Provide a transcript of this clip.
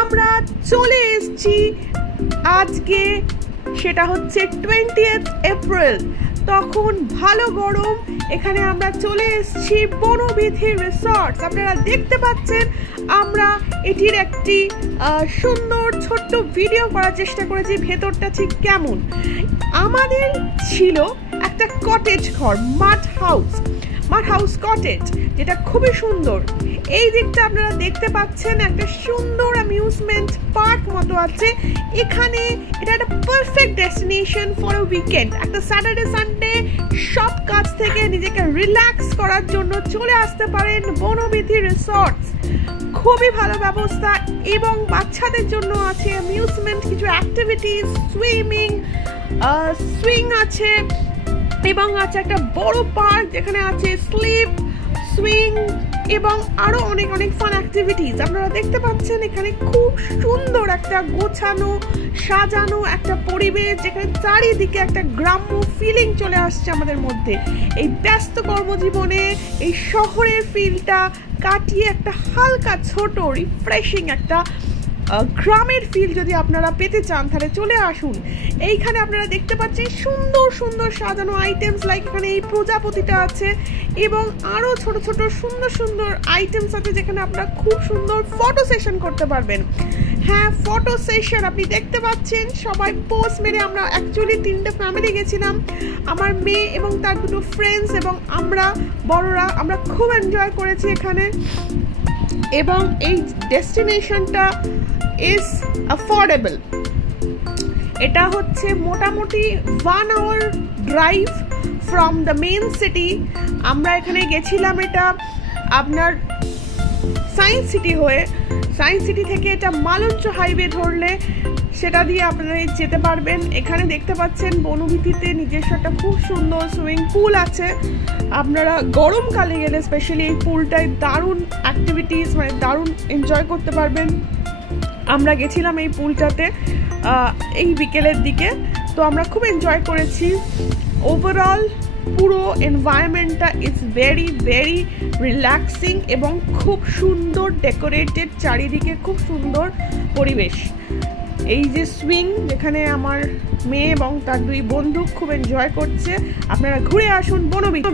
আমরা চলে এসেছি আজকে, সেটা হচ্ছে 20th এপ্রিল। তখন ভালো গরম। এখানে আমরা চলে এসেছি বনবিথি রিসর্টস। আপনারা দেখতে পাচ্ছেন আমরা এটির একটি সুন্দর ছোট্ট ভিডিও করার চেষ্টা করেছি ভেতরটা ঠিক কেমন। আমাদের ছিল একটা কটেজ ঘর, মাড হাউস কটেজ, যেটা খুবই সুন্দর। এই দিকটা আপনারা দেখতে পাচ্ছেন একটা সুন্দর অ্যামিউজমেন্ট পার্ক মতো আছে এখানে। এটা একটা perfect destination for a weekend. একটা স্যাটারডে সানডে সব কাজ থেকে নিজেকে রিল্যাক্স করার জন্য চলে আসতে পারেন বনবিথি রিসর্টস। খুবই ভালো ব্যবস্থা এবং বাচ্চাদের জন্য আছে অ্যামিউজমেন্ট কিছু অ্যাক্টিভিটিস, সুইং আছে এবং আছে একটা বড় পার্ক যেখানে আছে স্লিপ, সুইং এবং আরো অনেক অনেক ফান অ্যাক্টিভিটিস। আপনারা দেখতে পাচ্ছেন এখানে খুব সুন্দর একটা গোছানো সাজানো একটা পরিবেশ, যেখানে চারিদিকে একটা গ্রাম্য ফিলিং চলে আসছে আমাদের মধ্যে। এই ব্যস্ত কর্মজীবনে এই শহরের ফিলটা কাটিয়ে একটা হালকা ছোট রিফ্রেশিং একটা গ্রামের ফিল যদি আপনারা পেতে চান তাহলে চলে আসুন। এইখানে আপনারা দেখতে পাচ্ছেন সুন্দর সুন্দর সাজানো আইটেমস, লাইক এখানে এই প্রজাপতিটা আছে এবং আরও ছোট ছোট সুন্দর সুন্দর আইটেমস আছে যেখানে আপনারা খুব সুন্দর ফটো সেশন করতে পারবেন। হ্যাঁ, ফটো সেশন আপনি দেখতে পাচ্ছেন সবাই পোজ মেরে। আমরা অ্যাকচুয়ালি 3টে ফ্যামিলি গেছিলাম, আমার মেয়ে এবং তার 2 ফ্রেন্ডস এবং আমরা বড়রা। আমরা খুব এনজয় করেছি এখানে এবং এই ডেস্টিনেশনটা ইজ অ্যাফোর্ডেবল। এটা হচ্ছে মোটামুটি 1 hour drive from the main city. আমরা এখানে গেছিলাম এটা আপনার সায়েন্স সিটি হয়ে। সায়েন্স সিটি থেকে এটা মালঞ্চ হাইওয়ে ধরলে সেটা দিয়ে আপনারা যেতে পারবেন। এখানে দেখতে পাচ্ছেন বনবিথিতে নিজস্ব একটা খুব সুন্দর সুইমিং পুল আছে। আপনারা গরমকালে গেলে স্পেশালি এই পুলটায় দারুণ অ্যাক্টিভিটিস, মানে দারুণ এনজয় করতে পারবেন। আমরা গেছিলাম এই পুলটাতে এই বিকেলের দিকে, তো আমরা খুব এনজয় করেছি। ওভারঅল পুরো এনভায়রনমেন্টটা ইজ ভেরি ভেরি রিল্যাক্সিং এবং খুব সুন্দর ডেকোরেটেড, চারিদিকে খুব সুন্দর পরিবেশ। এই যে সুইং, যেখানে আমার মেয়ে এবং তার 2 বন্ধু খুব এনজয় করছে। আপনারা ঘুরে আসুন বনবিথি।